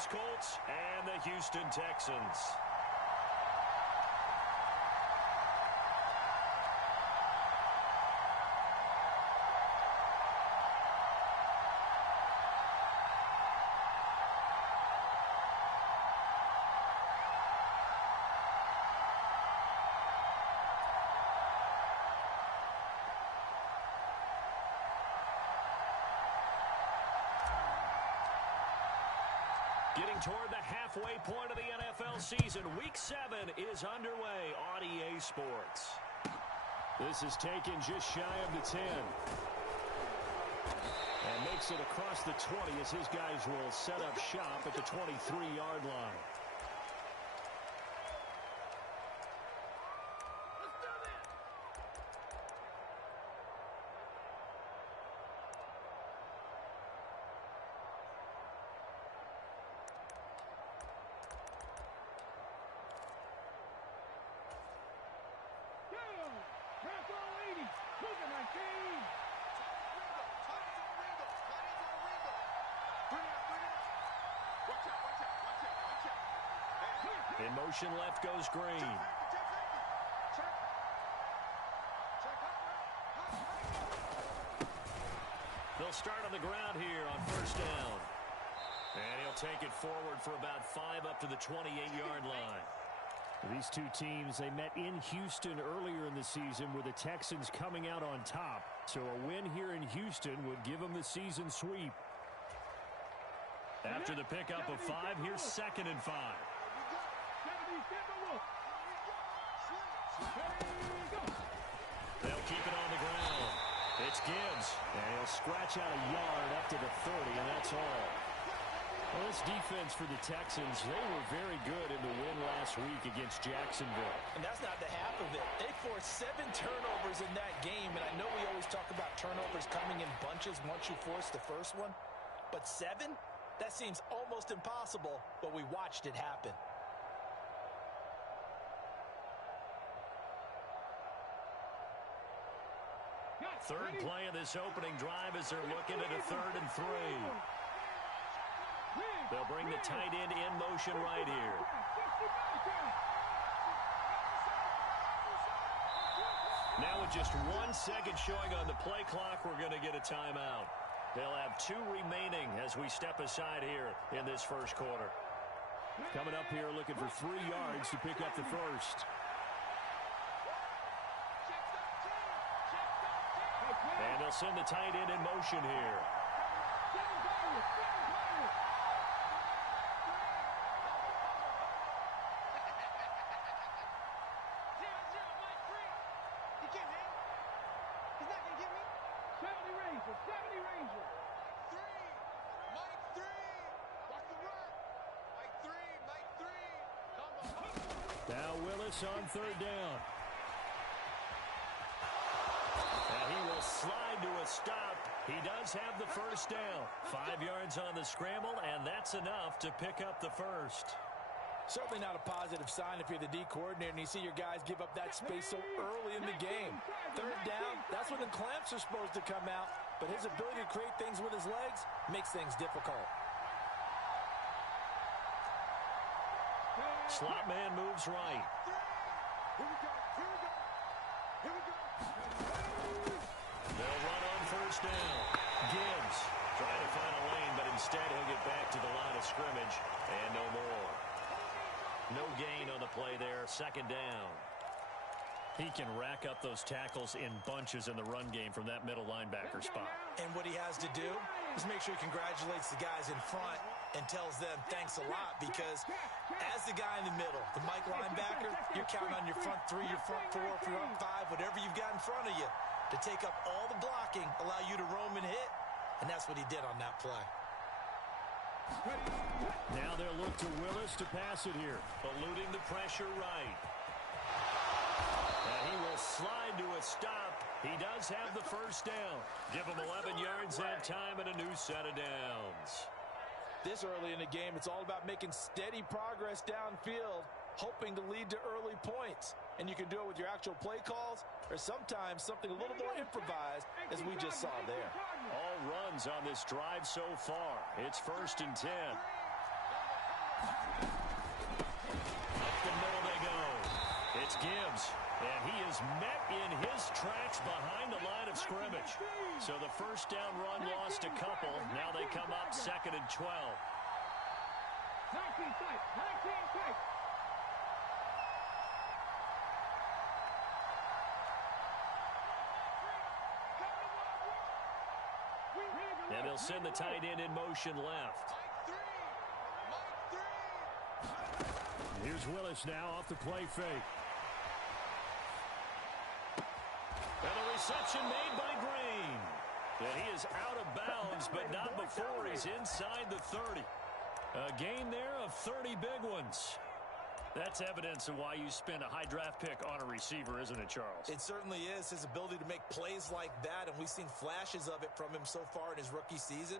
Indianapolis Colts and the Houston Texans. Getting toward the halfway point of the NFL season, Week 7 is underway on EA Sports. This is taken just shy of the 10. And makes it across the 20 as his guys will set up shop at the 23-yard line. In motion left goes Green. They'll start on the ground here on first down. And he'll take it forward for about 5 up to the 28-yard line. These two teams, they met in Houston earlier in the season with the Texans coming out on top. So a win here in Houston would give them the season sweep. After the pickup of 5, here's 2nd and 5. They'll keep it on the ground. It's Gibbs, and he'll scratch out a yard up to the 30, and that's all. Well, this defense for the Texans, they were very good in the win last week against Jacksonville. And that's not the half of it. They forced 7 turnovers in that game, and I know we always talk about turnovers coming in bunches once you force the first one, but 7? That seems almost impossible, but we watched it happen. Third play of this opening drive as they're looking at a 3rd and 3. They'll bring the tight end in motion right here. Now with just 1 second showing on the play clock, we're going to get a timeout. They'll have 2 remaining as we step aside here in this first quarter. Coming up here looking for 3 yards to pick up the first. And they'll send the tight end in motion here. Now Willis on 3rd down. And he will slide to a stop. He does have the first down. 5 yards on the scramble, and that's enough to pick up the first. Certainly not a positive sign if you're the D coordinator and you see your guys give up that space so early in the game. 3rd down, that's when the clamps are supposed to come out. But his ability to create things with his legs makes things difficult. Slot man moves right. They'll run on first down. Gibbs trying to find a lane, but instead he'll get back to the line of scrimmage and no more. No gain on the play there. 2nd down. He can rack up those tackles in bunches in the run game from that middle linebacker spot. And what he has to do is make sure he congratulates the guys in front and tells them thanks a lot, because as the guy in the middle, the Mike linebacker, you're counting on your front 3, your front 4, front 5, whatever you've got in front of you to take up all the blocking, allow you to roam and hit, and that's what he did on that play. Now they'll look to Willis to pass it here, eluding the pressure right. And he will slide to a stop. He does have the first down. Give him 11 yards that time and a new set of downs. This early in the game, it's all about making steady progress downfield, hoping to lead to early points. And you can do it with your actual play calls or sometimes something a little more improvised, as we just saw there. All runs on this drive so far. It's 1st and 10. Up the middle they go. It's Gibbs. And he is met in his tracks behind the line of scrimmage. So the first down run lost a couple. Now they come up 2nd and 12. 19 tight. 19 tight. And they'll send the tight end in motion left. Here's Willis now off the play fake. And the reception made by Green. And he is out of bounds, but not before he's inside the 30. A gain there of 30 big ones. That's evidence of why you spend a high draft pick on a receiver, isn't it, Charles? It certainly is. His ability to make plays like that, and we've seen flashes of it from him so far in his rookie season.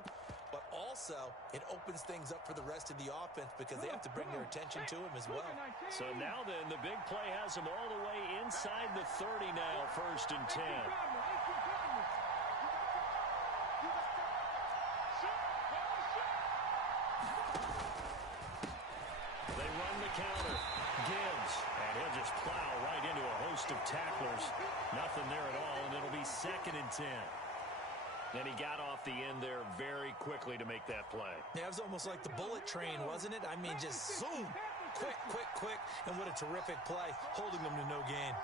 But also, it opens things up for the rest of the offense because they have to bring their attention to him as well. So now then, the big play has him all the way inside the 30 now, 1st and 10. They run the counter. Gibbs, and he'll just plow right into a host of tacklers. Nothing there at all, and it'll be 2nd and 10. And he got off the end there very quickly to make that play. Yeah, it was almost like the bullet train, wasn't it? I mean, just zoom. Quick, quick, quick. And what a terrific play, holding them to no gain.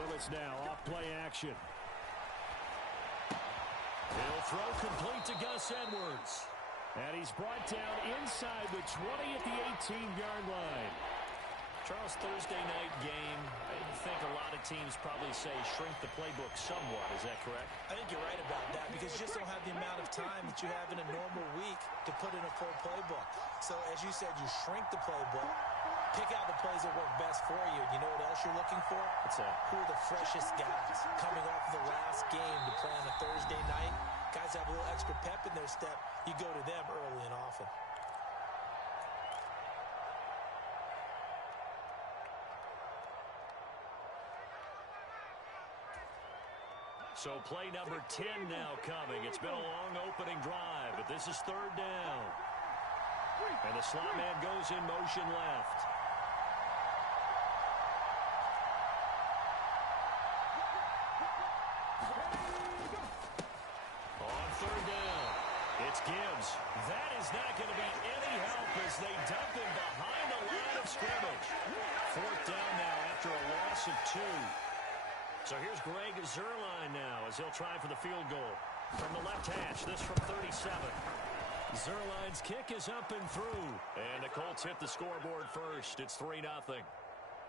Willis now off play action. He'll throw complete to Gus Edwards. And he's brought down inside the 20 at the 18-yard line. Charles, Thursday night game, I think a lot of teams probably say shrink the playbook somewhat. Is that correct? I think you're right about that because you just don't have the amount of time that you have in a normal week to put in a full playbook. So, as you said, you shrink the playbook, pick out the plays that work best for you. You know what else you're looking for? What's that? Who are the freshest guys coming off the last game to play on a Thursday night? Guys have a little extra pep in their step. You go to them early and often. So play number 10 now coming. It's been a long opening drive, but this is 3rd down. And the slot man goes in motion left. On 3rd down, it's Gibbs. That is not going to be any help as they dump him behind the line of scrimmage. 4th down now after a loss of 2. So here's Greg Zuerlein now as he'll try for the field goal. From the left hash, this from 37. Zuerlein's kick is up and through. And the Colts hit the scoreboard first. It's 3-0.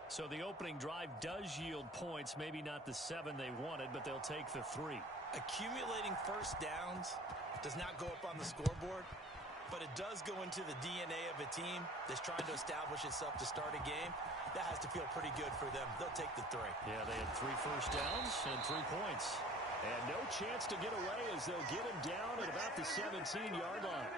So the opening drive does yield points. Maybe not the 7 they wanted, but they'll take the 3. Accumulating first downs does not go up on the scoreboard, but it does go into the DNA of a team that's trying to establish itself to start a game. That has to feel pretty good for them. They'll take the 3. Yeah, they had 3 first downs and 3 points. And no chance to get away as they'll get him down at about the 17-yard line.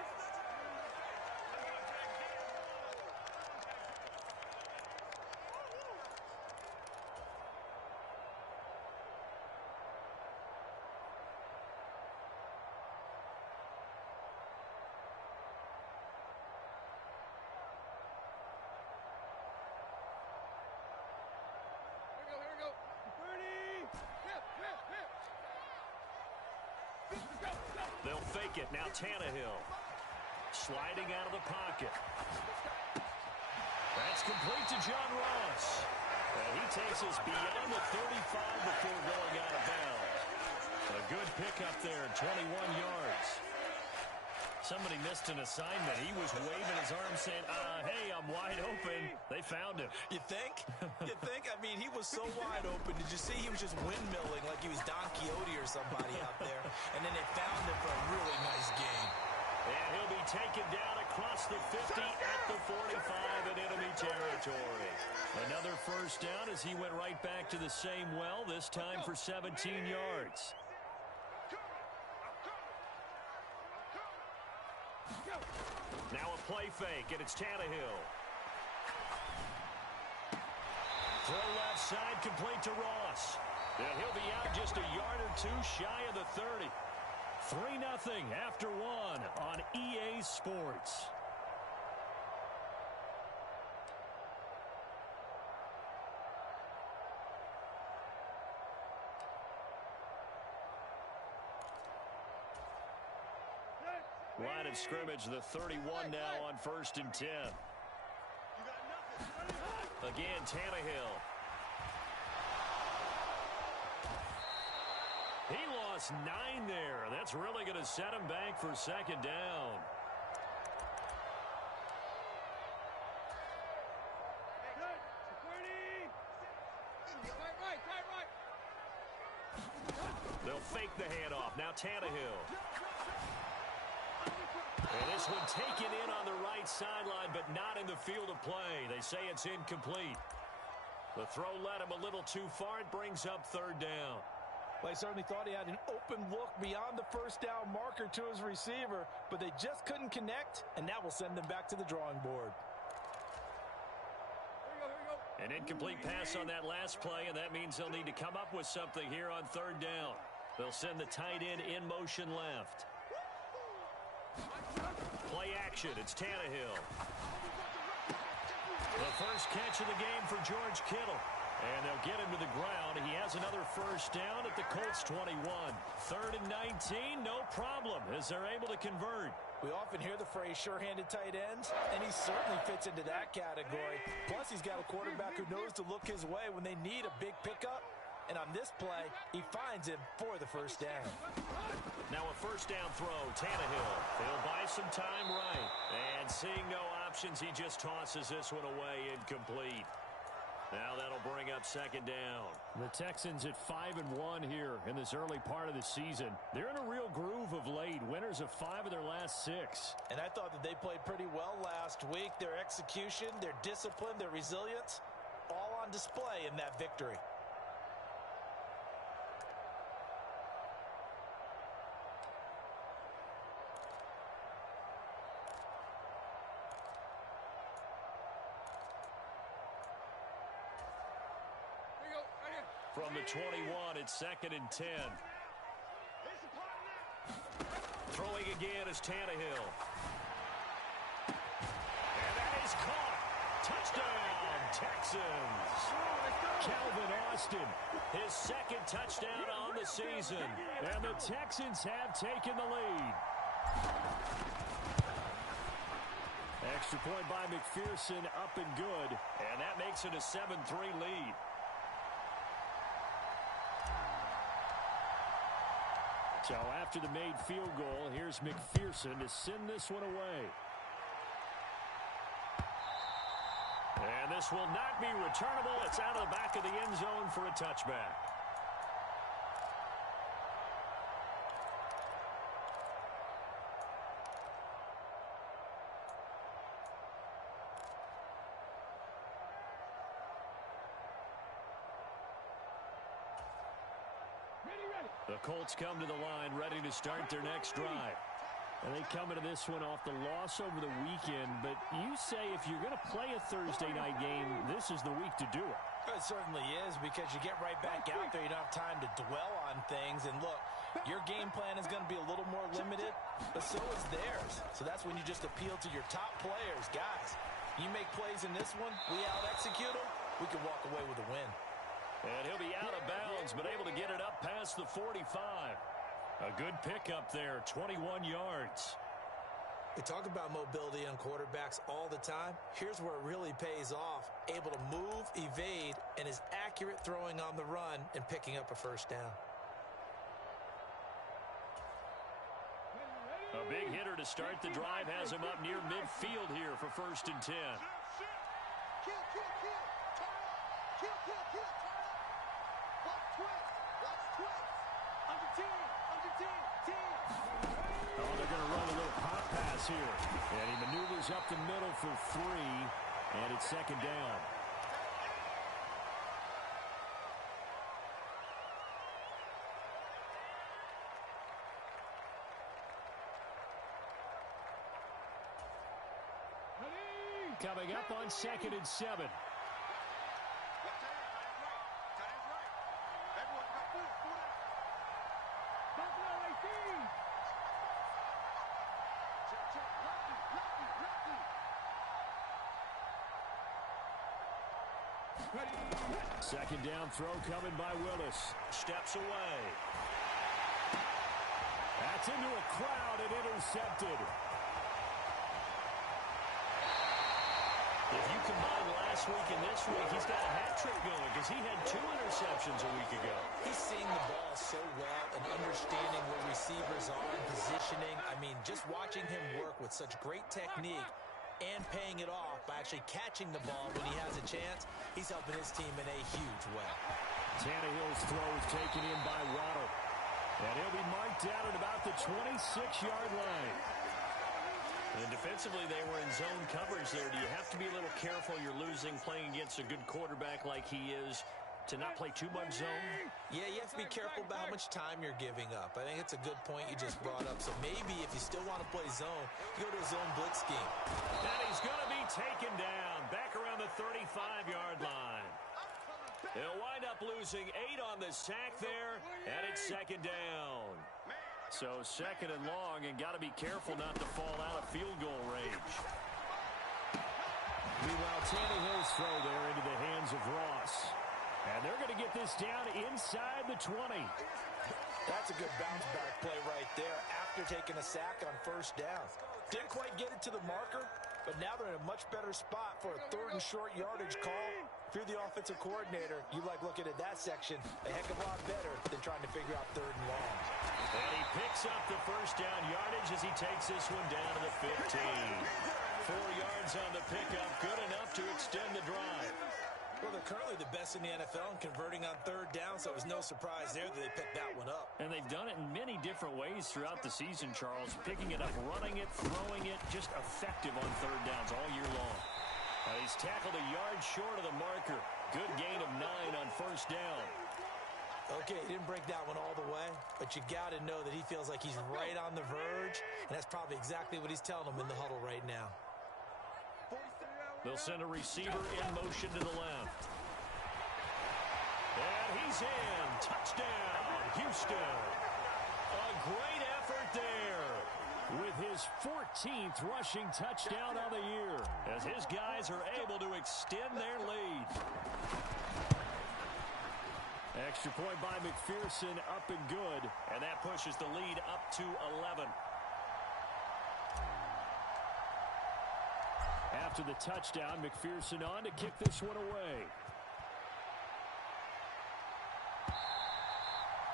They'll fake it. Now Tannehill sliding out of the pocket. That's complete to John Ross. And he takes us beyond the 35 before going out of bounds. A good pickup there, 21 yards. Somebody missed an assignment. He was waving his arm saying, hey, I'm wide open. They found him. You think? You think? I mean, he was so wide open. Did you see he was just windmilling like he was Don Quixote or somebody out there? And then they found him for a really nice game. And he'll be taken down across the 50 at the 45 in enemy territory. Another first down as he went right back to the same well, this time for 17 yards. Now a play fake, and it's Tannehill. Throw left side, complete to Ross. And he'll be out just a yard or 2 shy of the 30. 3-0 after one on EA Sports. Line of scrimmage, the 31 now on 1st and 10. Again, Tannehill. He lost 9 there. That's really going to set him back for 2nd down. They'll fake the handoff. Now Tannehill. And this one taken in on the right sideline, but not in the field of play. They say it's incomplete. The throw led him a little too far. It brings up 3rd down. Well, I certainly thought he had an open look beyond the 1st down marker to his receiver, but they just couldn't connect, and that will send them back to the drawing board. An incomplete pass on that last play, and that means they'll need to come up with something here on 3rd down. They'll send the tight end in motion left. Play action. It's Tannehill. The first catch of the game for George Kittle. And they'll get him to the ground. He has another 1st down at the Colts 21. 3rd and 19, no problem, as they're able to convert. We often hear the phrase sure-handed tight ends, and he certainly fits into that category. Plus, he's got a quarterback who knows to look his way when they need a big pickup. And on this play, he finds him for the 1st down. Now a 1st down throw, Tannehill. He'll buy some time right. And seeing no options, he just tosses this one away incomplete. Now that'll bring up 2nd down. The Texans at 5-1 here in this early part of the season. They're in a real groove of late. Winners of 5 of their last 6. And I thought that they played pretty well last week. Their execution, their discipline, their resilience, all on display in that victory. From the 21, it's 2nd and 10. Throwing again is Tannehill. And that is caught. Touchdown, Texans. Calvin Austin. His 2nd touchdown on the season. And the Texans have taken the lead. Extra point by McPherson, up and good. And that makes it a 7-3 lead. So after the made field goal, here's McPherson to send this one away. And this will not be returnable. It's out of the back of the end zone for a touchback. The Colts come to the line, ready to start their next drive. And they come into this one off the loss over the weekend. But you say if you're going to play a Thursday night game, this is the week to do it. It certainly is, because you get right back out there. You don't have time to dwell on things. And look, your game plan is going to be a little more limited, but so is theirs. So that's when you just appeal to your top players. Guys, you make plays in this one, we out-execute them, we can walk away with a win. And he'll be out of bounds, but able to get it up past the 45. A good pickup there, 21 yards. We talk about mobility on quarterbacks all the time. Here's where it really pays off. Able to move, evade, and is accurate throwing on the run and picking up a 1st down. A big hitter to start the drive has him up near midfield here for 1st and 10. Oh, they're going to run a little pop pass here. And he maneuvers up the middle for 3, and it's 2nd down. Coming up on 2nd and 7. Second down throw coming by Willis. Steps away. That's into a crowd and intercepted. If you combine last week and this week, he's got a hat trick going because he had 2 interceptions a week ago. He's seeing the ball so well and understanding where receivers are and positioning. I mean, just watching him work with such great technique and paying it off by actually catching the ball when he has a chance, he's helping his team in a huge way. Tannehill's throw is taken in by Waddle. And he'll be marked down at about the 26-yard line. And defensively, they were in zone coverage there. Do you have to be a little careful? You're losing playing against a good quarterback like he is to not play too much zone? Yeah, you have to be careful about how much time you're giving up. I think it's a good point you just brought up. So maybe if you still want to play zone, you go to a zone blitz scheme. And he's going to be taken down back around the 35-yard line. They'll wind up losing 8 on the sack there, and it's second down. So second and long, and got to be careful not to fall out of field goal range. Meanwhile, Tannehill's throw there into the hands of Ross. And they're going to get this down inside the 20. That's a good bounce-back play right there after taking a sack on first down. Didn't quite get it to the marker, but now they're in a much better spot for a 3rd and short yardage call. If you're the offensive coordinator, you like looking at that section a heck of a lot better than trying to figure out 3rd and long. And he picks up the first down yardage as he takes this one down to the 15. 4 yards on the pickup, good enough to extend the drive. Well, they're currently the best in the NFL in converting on 3rd down, so it was no surprise there that they picked that one up. And they've done it in many different ways throughout the season, Charles. Picking it up, running it, throwing it, just effective on 3rd downs all year long. He's tackled a yard short of the marker. Good gain of 9 on first down. Okay, he didn't break that one all the way, but you got to know that he feels like he's right on the verge, and that's probably exactly what he's telling them in the huddle right now. They'll send a receiver in motion to the left. And he's in. Touchdown, Houston. A great effort there with his 14th rushing touchdown on the year as his guys are able to extend their lead. Extra point by McPherson, up and good, and that pushes the lead up to 11. After the touchdown, McPherson on to kick this one away.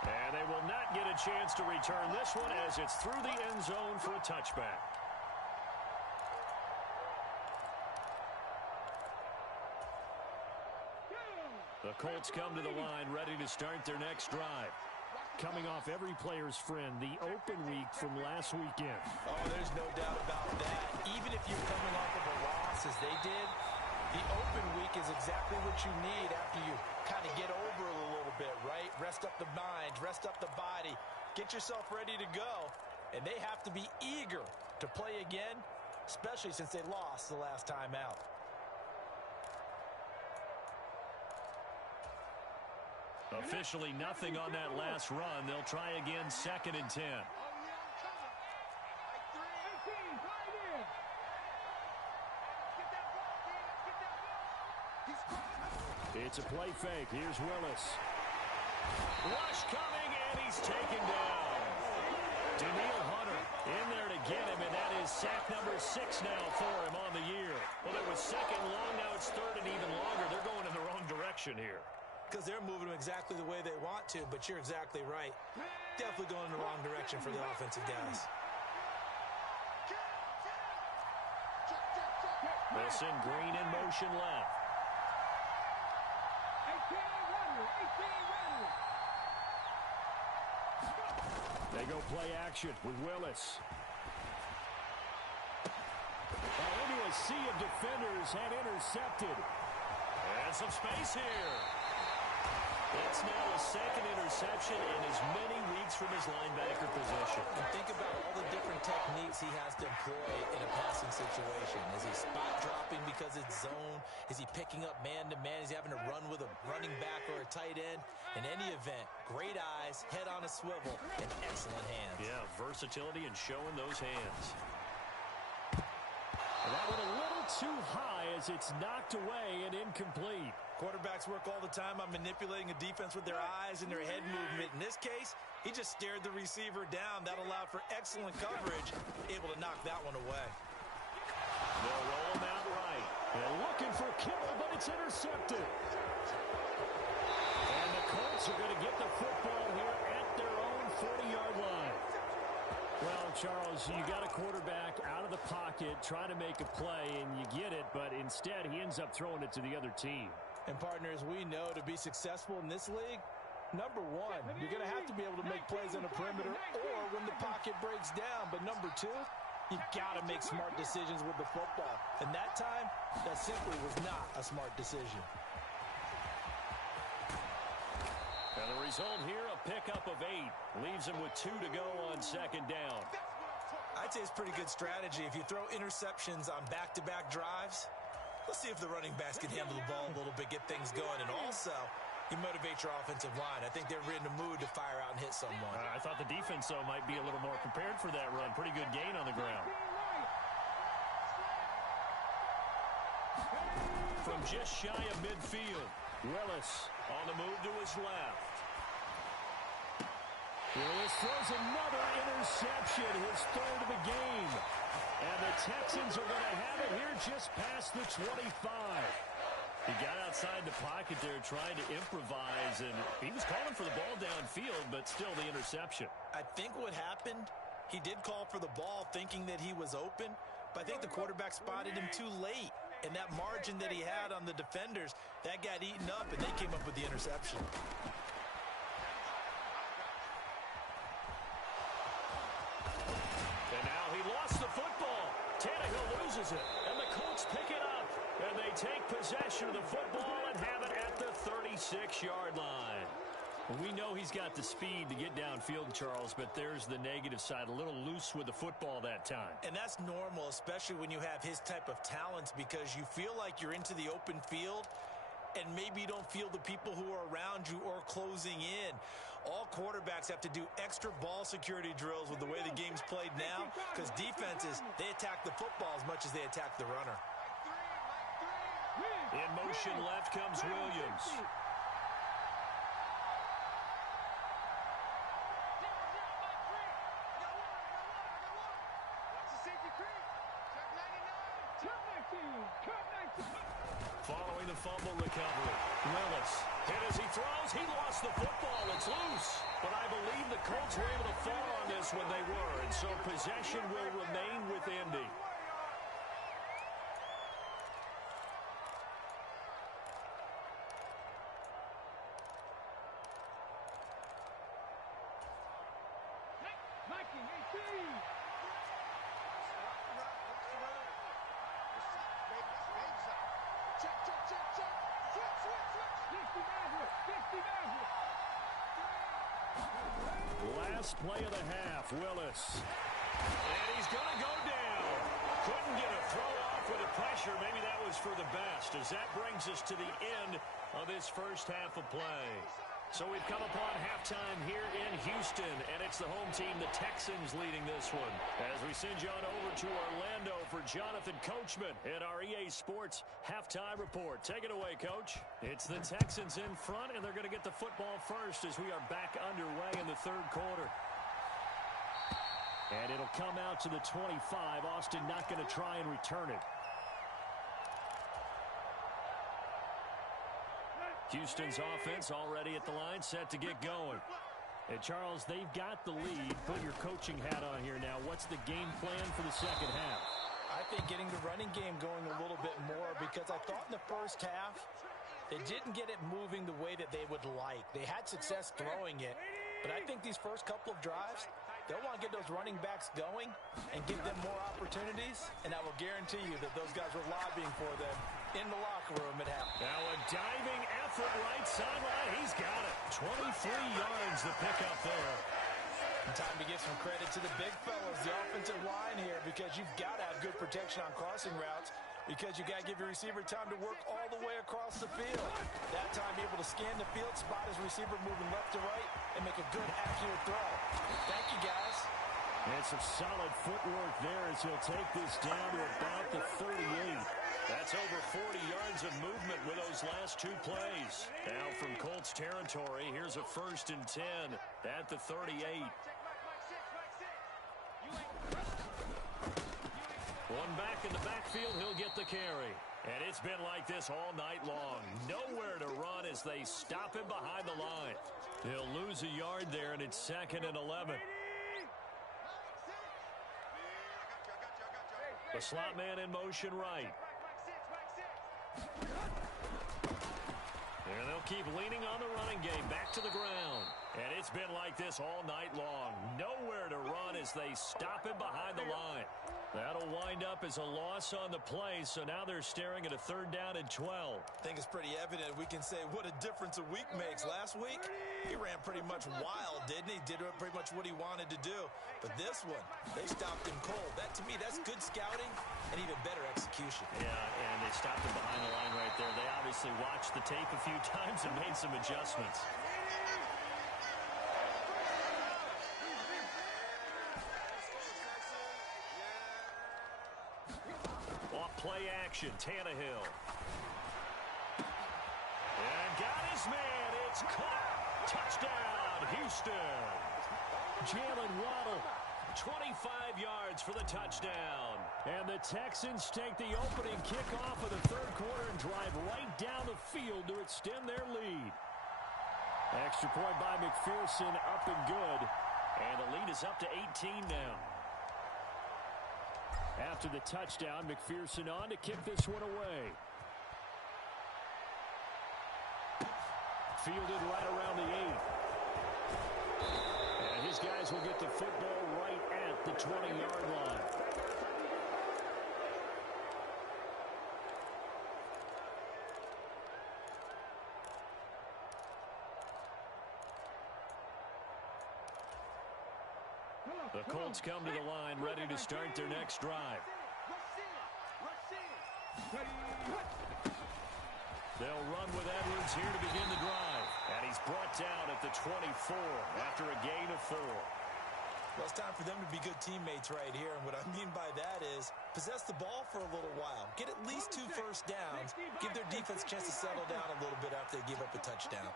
And they will not get a chance to return this one as it's through the end zone for a touchback. The Colts come to the line ready to start their next drive. Coming off every player's friend, the open week from last weekend. Oh, there's no doubt about that. Even if you're coming off of a loss as they did, the open week is exactly what you need after you kind of get over it a little bit, right? Rest up the mind, rest up the body, get yourself ready to go. And they have to be eager to play again, especially since they lost the last time out. Officially nothing on that last run. They'll try again, 2nd and 10. It's a play fake. Here's Willis. Rush coming, and he's taken down. Daniil Hunter in there to get him, and that is sack number 6 now for him on the year. Well, it was 2nd long, now it's 3rd and even longer. They're going in the wrong direction here. Because they're moving them exactly the way they want to, but you're exactly right. Definitely going in the wrong direction for the offensive guys. They'll send Green in motion left. They go play action with Willis. Into a sea of defenders and intercepted. And some space here. That's now a 2nd interception in as many weeks from his linebacker position. And think about all the different techniques he has to employ in a passing situation. Is he spot dropping because it's zone? Is he picking up man-to-man? Is he having to run with a running back or a tight end? In any event, great eyes, head on a swivel, and excellent hands. Yeah, versatility and showing those hands. And that one a little too high as it's knocked away and incomplete. Quarterbacks work all the time on manipulating a defense with their eyes and their head movement. In this case, he just stared the receiver down. That allowed for excellent coverage, able to knock that one away. They'll roll him out right. They're looking for Kittle, but it's intercepted. And the Colts are going to get the football here at their own 40-yard line. Well, Charles, you got a quarterback out of the pocket trying to make a play, and you get it, but instead he ends up throwing it to the other team. And, partners, we know to be successful in this league, number one, you're going to have to be able to make plays on the perimeter or when the pocket breaks down. But number two, you've got to make smart decisions with the football. And that time, that simply was not a smart decision. And the result here, a pickup of 8. Leaves him with 2 to go on second down. I'd say it's pretty good strategy. If you throw interceptions on back-to-back drives, let's see if the running backs can handle the ball a little bit, get things going. And also, you motivate your offensive line. I think they're in the mood to fire out and hit someone. I thought the defense, though, might be a little more prepared for that run. Pretty good gain on the ground. From just shy of midfield, Willis on the move to his left. Willis throws another interception, his third of the game. And the Texans are going to have it here just past the 25. He got outside the pocket there trying to improvise, and he was calling for the ball downfield, but still the interception. I think what happened, he did call for the ball thinking that he was open, but I think the quarterback spotted him too late. And that margin that he had on the defenders, that got eaten up, and they came up with the interception. And now he lost the football. Tannehill loses it, and the Colts pick it up. And they take possession of the football and have it at the 36-yard line. We know he's got the speed to get downfield, Charles, but there's the negative side. A little loose with the football that time. And that's normal, especially when you have his type of talents, because you feel like you're into the open field, and maybe you don't feel the people who are around you or closing in. All quarterbacks have to do extra ball security drills with the way the game's played now, because defenses, they attack the football as much as they attack the runner. In motion left comes Williams. Following the fumble recovery, Willis hit as he throws. He lost the football. It's loose. But I believe the Colts were able to fall on this when they were, and so possession will remain with Indy. Last play of the half, Willis. And he's going to go down. Couldn't get a throw off with the pressure. Maybe that was for the best, as that brings us to the end of this first half of play. So we've come upon halftime here in Houston, and it's the home team, the Texans, leading this one. As we send you on over to Orlando for Jonathan Coachman at our EA Sports Halftime Report. Take it away, Coach. It's the Texans in front, and they're going to get the football first as we are back underway in the third quarter. And it'll come out to the 25. Austin not going to try and return it. Houston's offense already at the line, set to get going. And Charles, they've got the lead. Put your coaching hat on here now. What's the game plan for the second half? I think getting the running game going a little bit more, because I thought in the first half they didn't get it moving the way that they would like. They had success throwing it, but I think these first couple of drives, they'll want to get those running backs going and give them more opportunities, and I will guarantee you that those guys were lobbying for them in the locker room at half. Now a diving effort right sideline. He's got it. 23 yards the pickup there. Time to give some credit to the big fellas, the offensive line here, because you've got to have good protection on crossing routes, because you got to give your receiver time to work all the way across the field. That time able to scan the field, spot his receiver moving left to right, and make a good, accurate throw. Thank you, guys. And some solid footwork there as he'll take this down to about the 38. That's over 40 yards of movement with those last two plays. Now from Colts territory, here's a 1st and 10 at the 38. One back in the backfield, he'll get the carry. And it's been like this all night long. Nowhere to run as they stop him behind the line. He'll lose a yard there, and it's 2nd and 11. The slot man in motion right. And they'll keep leaning on the running game back to the ground. And it's been like this all night long. Nowhere to run as they stop him behind the line. That'll wind up as a loss on the play, so now they're staring at a 3rd down and 12. I think it's pretty evident. We can say what a difference a week makes. Last week, he ran pretty much wild, didn't he? Did pretty much what he wanted to do. But this one, they stopped him cold. That, to me, that's good scouting and even better execution. Yeah, and they stopped him behind the line right there. They obviously watched the tape a few times and made some adjustments. Play action, Tannehill. And got his man. It's caught. Touchdown, Houston. Jalen Waddle, 25 yards for the touchdown. And the Texans take the opening kickoff of the 3rd quarter and drive right down the field to extend their lead. Extra point by McPherson, up and good. And the lead is up to 18 now. After the touchdown, McPherson on to kick this one away. Fielded right around the 8. And his guys will get the football right at the 20-yard line. The Colts come to the line, ready to start their next drive. They'll run with Edwards here to begin the drive. And he's brought down at the 24 after a gain of 4. Well, it's time for them to be good teammates right here. And what I mean by that is possess the ball for a little while. Get at least 2 first downs. Give their defense a chance to settle down a little bit after they give up a touchdown.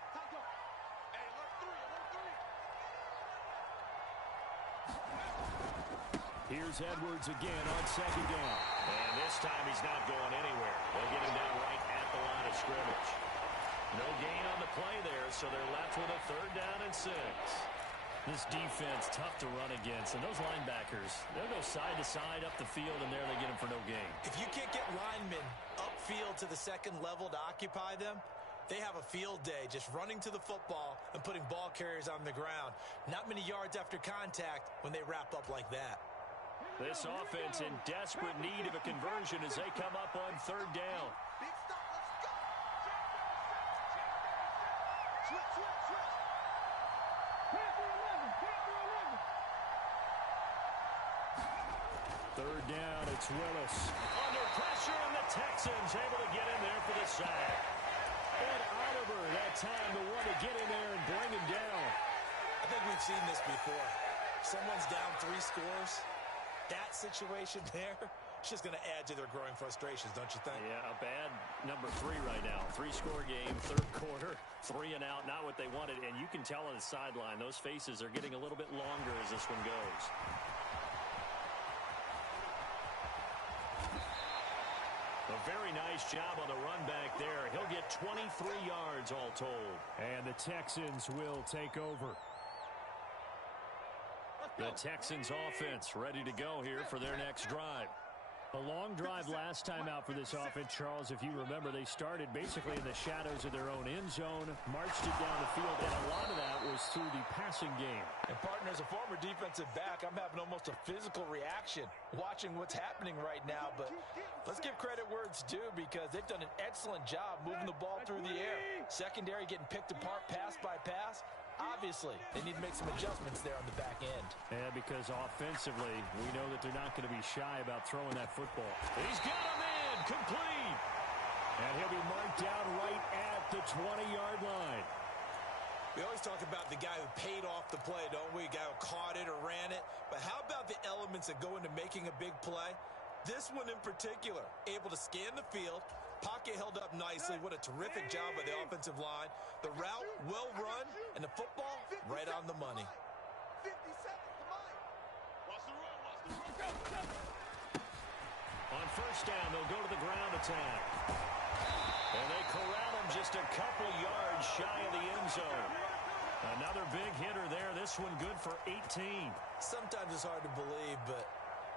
Here's Edwards again on 2nd down. And this time he's not going anywhere. They'll get him down right at the line of scrimmage. No gain on the play there, so they're left with a 3rd down and 6. This defense, tough to run against. And those linebackers, they'll go side to side up the field, and there they get him for no gain. If you can't get linemen upfield to the 2nd level to occupy them, they have a field day just running to the football and putting ball carriers on the ground. Not many yards after contact when they wrap up like that. This offense in desperate need of a conversion as they come up on 3rd down. Third down, it's Willis. Under pressure, and the Texans able to get in there for the sack. And Oliver, that time, the one to get in there and bring him down. I think we've seen this before. Someone's down 3 scores. That situation there, it's just going to add to their growing frustrations, don't you think? Yeah, a bad number 3 right now. 3-score game, 3rd quarter, 3 and out, not what they wanted. And you can tell on the sideline, those faces are getting a little bit longer as this one goes. A very nice job on the run back there. He'll get 23 yards all told. And the Texans will take over. The Texans offense ready to go here for their next drive. A long drive last time out for this offense, Charles. If you remember, they started basically in the shadows of their own end zone, marched it down the field, and a lot of that was through the passing game. And, partner, as a former defensive back, I'm having almost a physical reaction watching what's happening right now. But let's give credit where it's due, because they've done an excellent job moving the ball through the air. Secondary getting picked apart pass by pass. Obviously, they need to make some adjustments there on the back end. Yeah, because offensively, we know that they're not going to be shy about throwing that football. He's got him in, complete. And he'll be marked down right at the 20-yard line. We always talk about the guy who paid off the play, don't we? A guy who caught it or ran it. But how about the elements that go into making a big play? This one in particular, able to scan the field, pocket held up nicely. What a terrific job by the offensive line. The route, well run, and the football, right on the money. 50 seconds to mine. Watch the run, watch the run. On first down, they'll go to the ground attack. And they corral him just a couple yards shy of the end zone. Another big hitter there. This one good for 18. Sometimes it's hard to believe, but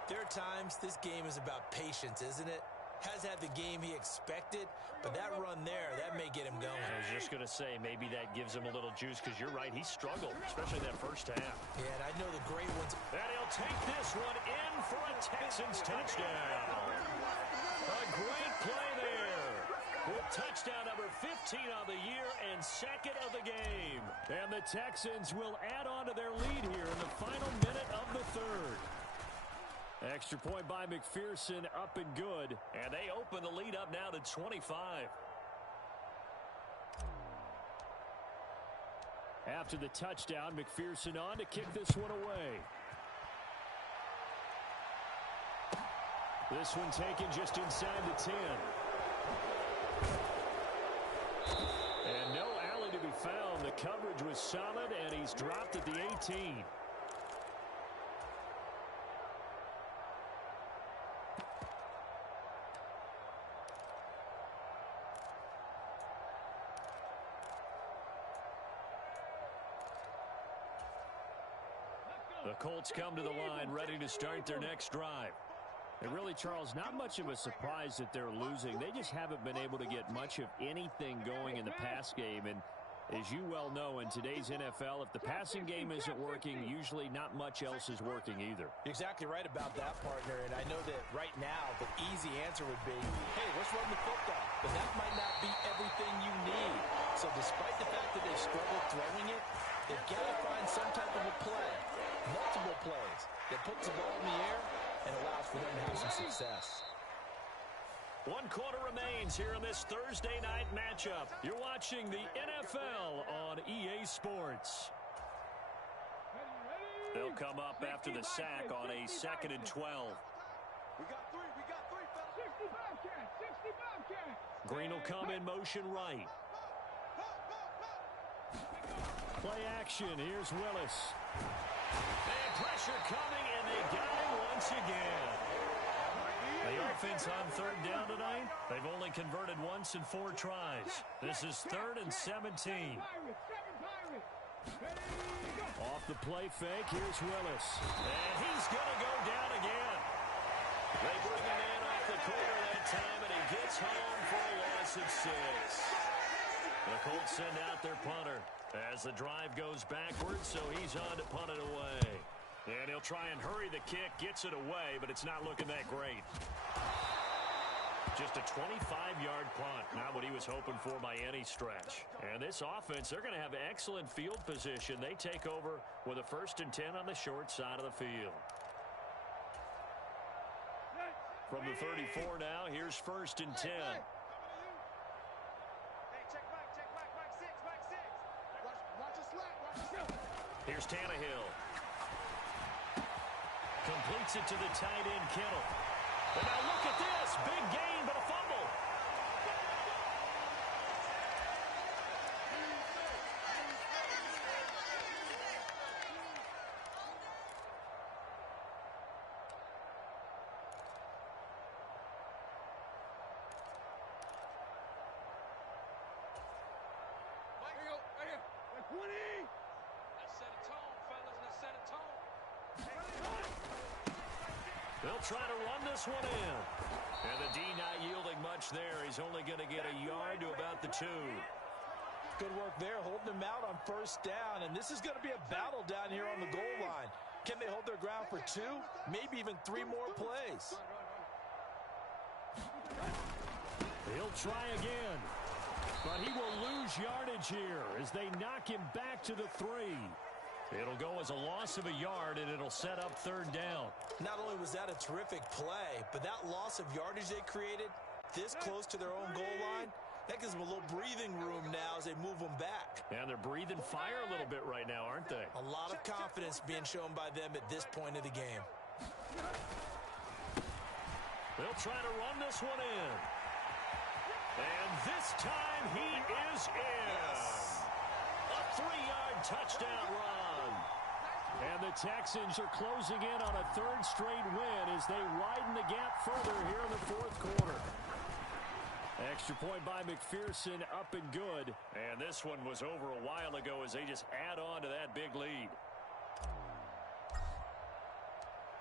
there are times this game is about patience, isn't it? Has had the game he expected, but that run there, that may get him going. I was just going to say, maybe that gives him a little juice, because you're right, he struggled, especially that first half. Yeah, and I know the great ones. And he'll take this one in for a Texans touchdown. A great play there. With touchdown number 15 on the year and second of the game. And the Texans will add on to their lead here in the final minute of the third. Extra point by McPherson, up and good. And they open the lead up now to 25. After the touchdown, McPherson on to kick this one away. This one taken just inside the 10. And no alley to be found. The coverage was solid, and he's dropped at the 18. The Colts come to the line, ready to start their next drive. And really, Charles, not much of a surprise that they're losing. They just haven't been able to get much of anything going in the pass game. And as you well know, in today's NFL, if the passing game isn't working, usually not much else is working either. You're exactly right about that, partner. And I know that right now the easy answer would be, hey, let's run the football. But that might not be everything you need. So despite the fact that they struggled throwing it, they've got to find some type of a play, multiple plays, that puts the ball in the air and allows for them to have some success. 1 quarter remains here in this Thursday night matchup. You're watching the NFL on EA Sports. They'll come up after the sack on a 2nd and 12. We got three, fellas. 65 cat. Green will come in motion right. Play action. Here's Willis. And pressure coming, and they got him once again. The offense on third down tonight, they've only converted once in 4 tries. This is 3rd and 17. Off the play fake, here's Willis. And he's going to go down again. They bring him in off the corner that time, and he gets home for a loss of 6. The Colts send out their punter as the drive goes backwards, so he's on to punt it away. And he'll try and hurry the kick, gets it away, but it's not looking that great. Just a 25-yard punt, not what he was hoping for by any stretch. And this offense, they're going to have excellent field position. They take over with a 1st and 10 on the short side of the field. From the 34 now, here's 1st and 10. Here's Tannehill. Completes it to the tight end, Kittle. And now look at this. Big gain, but a fumble. Right here. 20. Let's set a tone, fellas. Let's set a tone. They'll try to run this one in. And the D not yielding much there. He's only going to get a yard to about the 2. Good work there, holding them out on 1st down. And this is going to be a battle down here on the goal line. Can they hold their ground for 2? Maybe even 3 more plays. He'll try again. But he will lose yardage here as they knock him back to the 3. It'll go as a loss of a yard, and it'll set up 3rd down. Not only was that a terrific play, but that loss of yardage they created this close to their own goal line, that gives them a little breathing room now as they move them back. And they're breathing fire a little bit right now, aren't they? A lot of confidence being shown by them at this point of the game. They'll try to run this one in. And this time he is in. A 3-yard touchdown run. And the Texans are closing in on a third straight win as they widen the gap further here in the fourth quarter. Extra point by McPherson, up and good. And this one was over a while ago as they just add on to that big lead.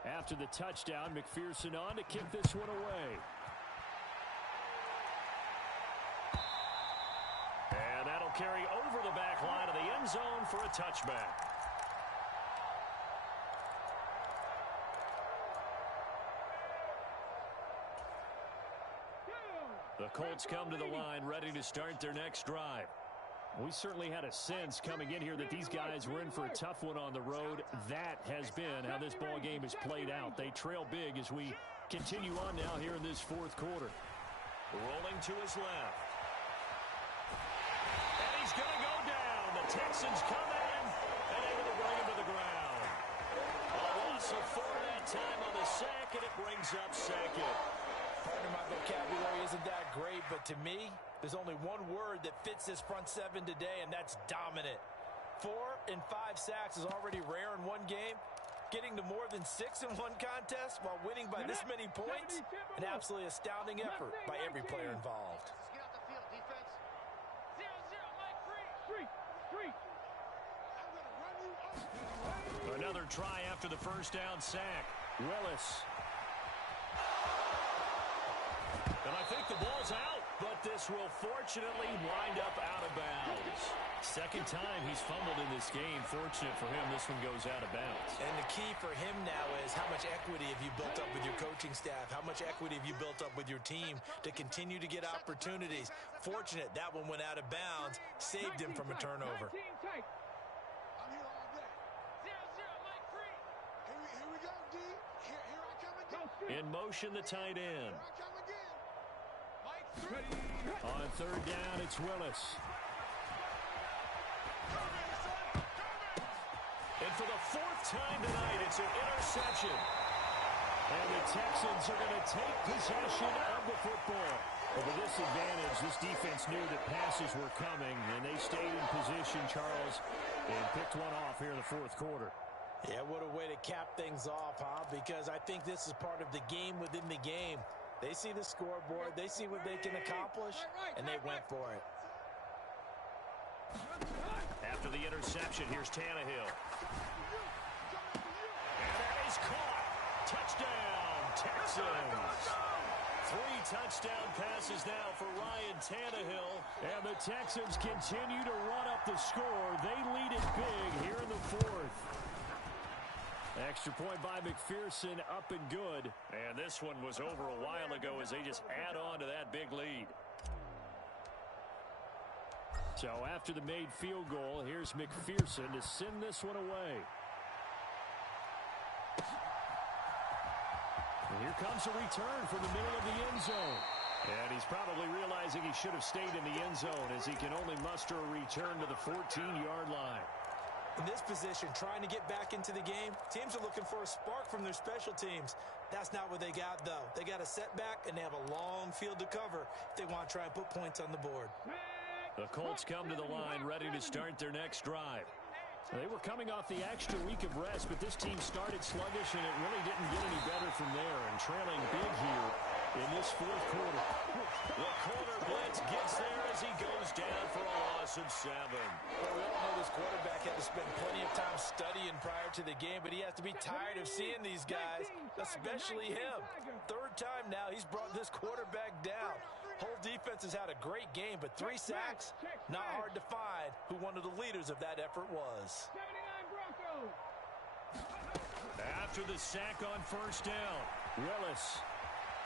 After the touchdown, McPherson on to kick this one away. And that'll carry over the back line of the end zone for a touchback. The Colts come to the line ready to start their next drive. We certainly had a sense coming in here that these guys were in for a tough one on the road. That has been how this ball game has played out. They trail big as we continue on now here in this fourth quarter. Rolling to his left. And he's going to go down. The Texans come at him and able to bring him to the ground. A loss of 4 that time on the sack, and it brings up second. Pardon my vocabulary isn't that great, but to me, there's only one word that fits this front seven today, and that's dominant. 4 and 5 sacks is already rare in one game. Getting to more than 6 in one contest while winning by this many points, an absolutely astounding effort by every player involved. Get out the field, defense. 0-0, Mike, free. I'm going to run you up. Another try after the first down sack. Willis. And I think the ball's out, but this will fortunately wind up out of bounds. Second time he's fumbled in this game. Fortunate for him, this one goes out of bounds. And the key for him now is how much equity have you built up with your coaching staff? How much equity have you built up with your team to continue to get opportunities? Fortunate that one went out of bounds, saved him from a turnover. I'm here all day. 0-0, Mike, free. Here we go, D. Here I come again. In motion, the tight end. Here I come again. Mike, On third down, it's Willis. And for the 4th time tonight, it's an interception. And the Texans are going to take possession of the football. But with this advantage, this defense knew that passes were coming, and they stayed in position, Charles, and picked one off here in the fourth quarter. Yeah, what a way to cap things off, huh? Because I think this is part of the game within the game. They see the scoreboard, they see what they can accomplish, and they went for it. After the interception, here's Tannehill. And that is caught. Touchdown, Texans. 3 touchdown passes now for Ryan Tannehill. And the Texans continue to run up the score. They lead it big here in the fourth. Extra point by McPherson, up and good. And this one was over a while ago as they just add on to that big lead. So after the made field goal, here's McPherson to send this one away. And here comes a return from the middle of the end zone. And he's probably realizing he should have stayed in the end zone as he can only muster a return to the 14-yard line. In this position, trying to get back into the game, teams are looking for a spark from their special teams. That's not what they got, though. They got a setback, and they have a long field to cover if they want to try and put points on the board. The Colts come to the line ready to start their next drive. They were coming off the extra week of rest, but this team started sluggish, and it really didn't get any better from there, and trailing big here in this fourth quarter. The corner blitz gets there as he goes down for a loss of 7. Well, we all know this quarterback had to spend plenty of time studying prior to the game, but he has to be tired of seeing these guys, especially him. 3rd time now he's brought this quarterback down. Whole defense has had a great game, but 3 sacks, not hard to find who one of the leaders of that effort was. After the sack on first down, Willis.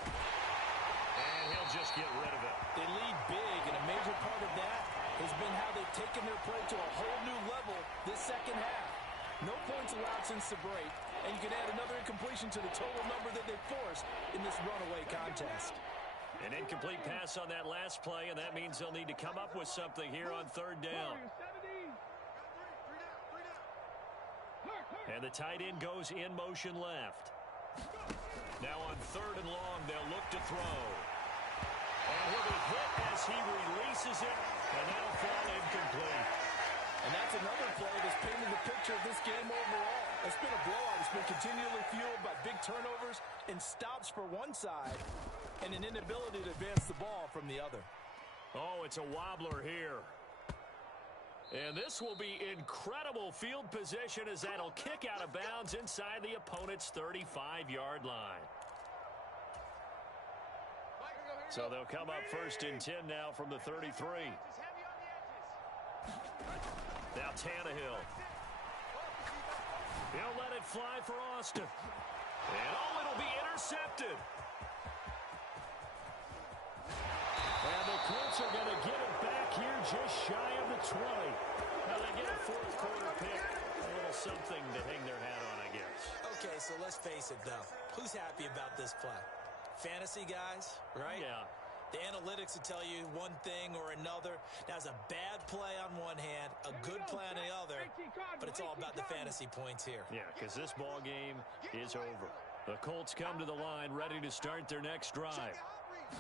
And he'll just get rid of it. They lead big, and a major part of that has been how they've taken their play to a whole new level this second half. No points allowed since the break, and you can add another incompletion to the total number that they forced in this runaway contest. An incomplete pass on that last play, and that means they'll need to come up with something here on 3rd down. And the tight end goes in motion left. Now on 3rd and long, they'll look to throw. And he'll be hit as he releases it, and that'll fall incomplete. And that's another play that's painted the picture of this game overall. It's been a blowout. It's been continually fueled by big turnovers and stops for one side and an inability to advance the ball from the other. Oh, it's a wobbler here. And this will be incredible field position as that'll kick out of bounds inside the opponent's 35-yard line. So they'll come up 1st and 10 now from the 33. Now Tannehill. He'll let it fly for Austin. And oh, it'll be intercepted. And the Colts are going to get it back here just shy of the 20. Now they get a 4th quarter pick. A little something to hang their hat on, I guess. Okay, so let's face it, though. Who's happy about this play? Fantasy guys, right? Yeah. The analytics will tell you one thing or another. That's a bad play on one hand, a good play on the other, but it's all about the fantasy points here. Yeah, because this ball game is over. The Colts come to the line ready to start their next drive.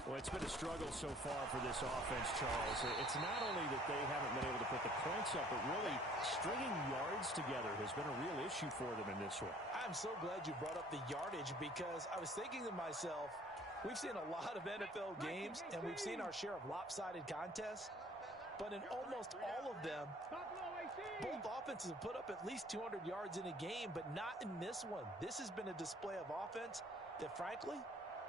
Well, it's been a struggle so far for this offense, Charles. It's not only that they haven't been able to put the points up, but really stringing yards together has been a real issue for them in this one. I'm so glad you brought up the yardage because I was thinking to myself, we've seen a lot of NFL games, and we've seen our share of lopsided contests, but in almost all of them, both offenses have put up at least 200 yards in a game, but not in this one. This has been a display of offense that, frankly,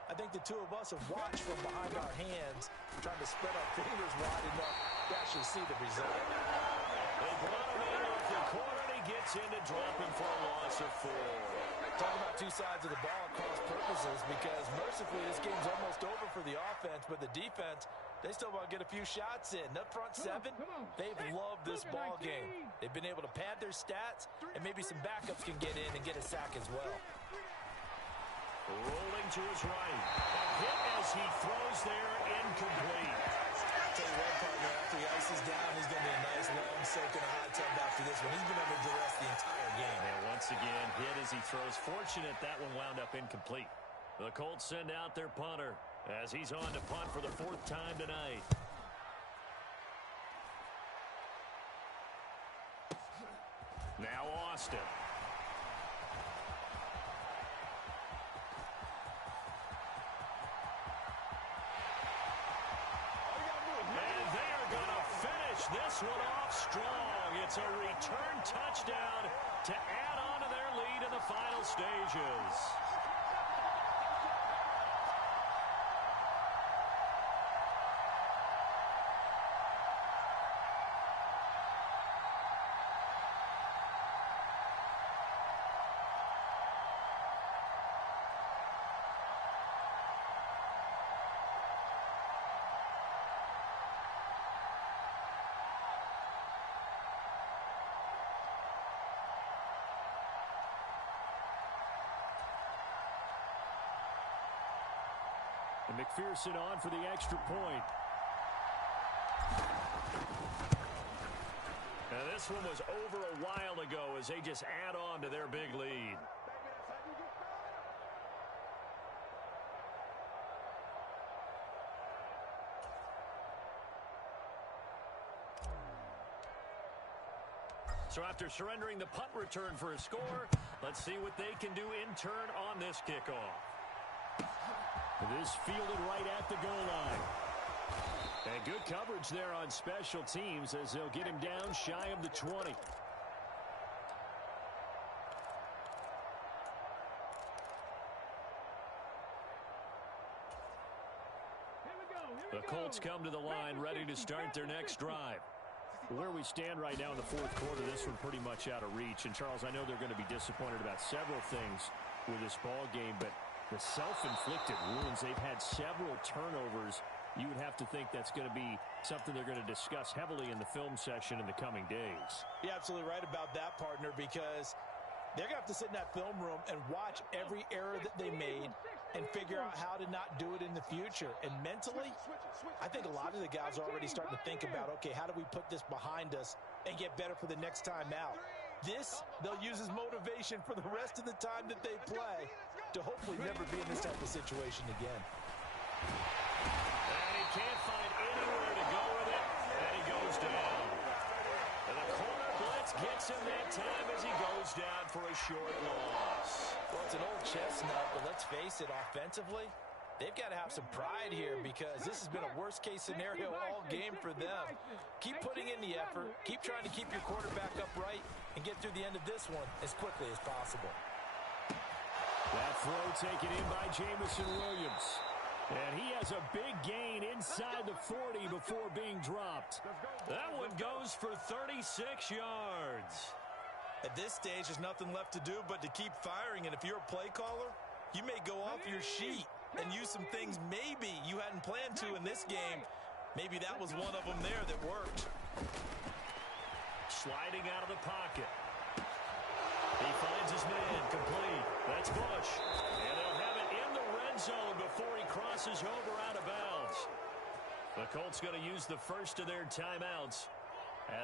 I think the two of us have watched from behind our hands, trying to spread our fingers wide enough to actually see the result. They brought him in off the corner, and he gets in to drop him for a loss of 4. Talk about two sides of the ball at cross purposes because mercifully this game's almost over for the offense, but the defense, they still want to get a few shots in. Up front 7, they've loved this ball game. They've been able to pad their stats, and maybe some backups can get in and get a sack as well. Rolling to his right. A hit as he throws there, incomplete. I'll tell you what, partner, after he ices down, he's going to be a nice long soak in a hot tub after this one. He's been under duress the entire game. And once again, hit as he throws. Fortunate that one wound up incomplete. The Colts send out their punter as he's on to punt for the 4th time tonight. Now Austin. This one off strong. It's a return touchdown to add on to their lead in the final stages. And McPherson on for the extra point. Now this one was over a while ago as they just add on to their big lead. So after surrendering the punt return for a score, let's see what they can do in turn on this kickoff. This fielded right at the goal line. And good coverage there on special teams as they'll get him down shy of the 20. The Colts come to the line ready to start their next drive. Where we stand right now in the 4th quarter, this one pretty much out of reach. And, Charles, I know they're going to be disappointed about several things with this ball game, but the self-inflicted wounds, they've had several turnovers. You would have to think that's going to be something they're going to discuss heavily in the film session in the coming days. You're absolutely right about that, partner, because they're going to have to sit in that film room and watch every error that they made and figure out how to not do it in the future. And mentally, I think a lot of the guys are already starting to think about, okay, how do we put this behind us and get better for the next time out? This, they'll use as motivation for the rest of the time that they play to hopefully he'd never be in this type of situation again. And he can't find anywhere to go with it, and he goes down. And the corner blitz gets him that time as he goes down for a short loss. Well, it's an old chestnut, but let's face it, offensively, they've got to have some pride here because this has been a worst-case scenario all game for them. Keep putting in the effort. Keep trying to keep your quarterback upright and get through the end of this one as quickly as possible. That throw taken in by Jamison Williams. And he has a big gain inside the 40 before being dropped. That one goes for 36 yards. At this stage, there's nothing left to do but to keep firing. And if you're a play caller, you may go off your sheet and use some things maybe you hadn't planned to in this game. Maybe that was one of them there that worked. Sliding out of the pocket. He finds his man, complete. That's Bush. And they'll have it in the red zone before he crosses over out of bounds. The Colts going to use the first of their timeouts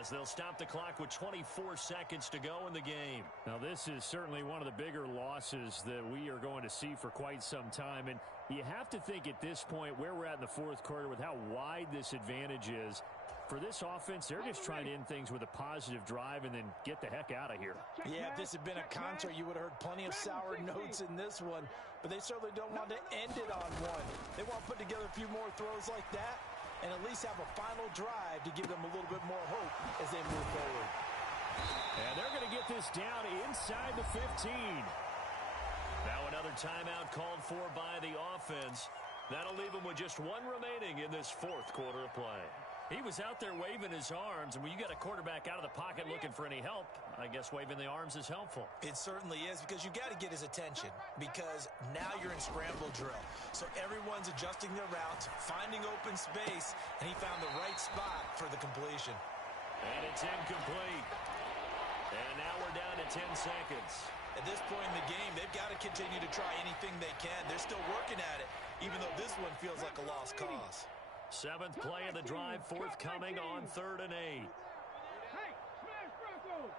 as they'll stop the clock with 24 seconds to go in the game. Now, this is certainly one of the bigger losses that we are going to see for quite some time. And you have to think at this point where we're at in the fourth quarter with how wide this advantage is. For this offense, they're just trying to end things with a positive drive and then get the heck out of here. Yeah, if this had been a concert, you would have heard plenty of sour notes in this one. But they certainly don't want to end it on one. They want to put together a few more throws like that and at least have a final drive to give them a little bit more hope as they move forward. And they're going to get this down inside the 15. Now another timeout called for by the offense. That'll leave them with just one remaining in this fourth quarter of play. He was out there waving his arms, and when you got a quarterback out of the pocket looking for any help, I guess waving the arms is helpful. It certainly is, because you got to get his attention, because now you're in scramble drill. So everyone's adjusting their routes, finding open space, and he found the right spot for the completion. And it's incomplete. And now we're down to 10 seconds. At this point in the game, they've got to continue to try anything they can. They're still working at it, even though this one feels like a lost cause. Seventh play of the drive, forthcoming on 3rd and 8. Hey, smash Bronco!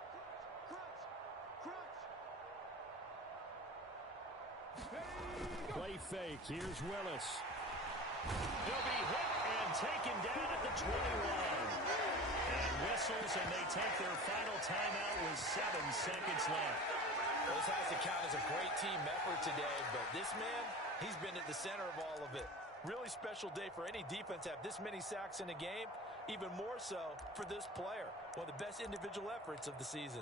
Play fake. Here's Willis. He'll be hit and taken down at the 21. And whistles, and they take their final timeout with 7 seconds left. Well, this has to count as a great team effort today, but this man, he's been at the center of all of it. Really special day for any defense to have this many sacks in a game, even more so for this player. One of the best individual efforts of the season.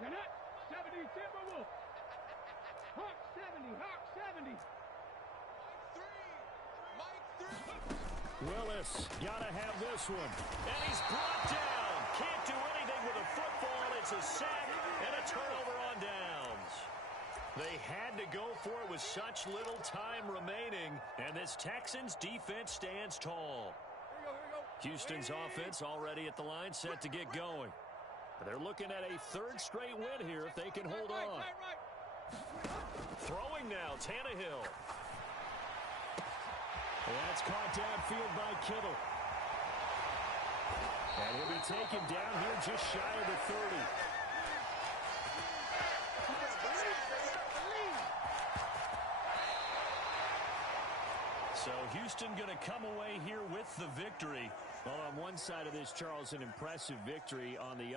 Set up, 70 Timberwolves. Hawk 70, Hawk 70. Willis, gotta have this one. And he's brought down. Can't do anything with a football. It's a sack and a turnover on downs. They had to go for it with such little time remaining, and this Texans defense stands tall. Houston's offense already at the line, set to get going. They're looking at a 3rd straight win here if they can hold on. Throwing now, Tannehill. That's caught downfield by Kittle. And he'll be taken down here just shy of the 30. So Houston going to come away here with the victory. Well, on one side of this, Charles, an impressive victory. On the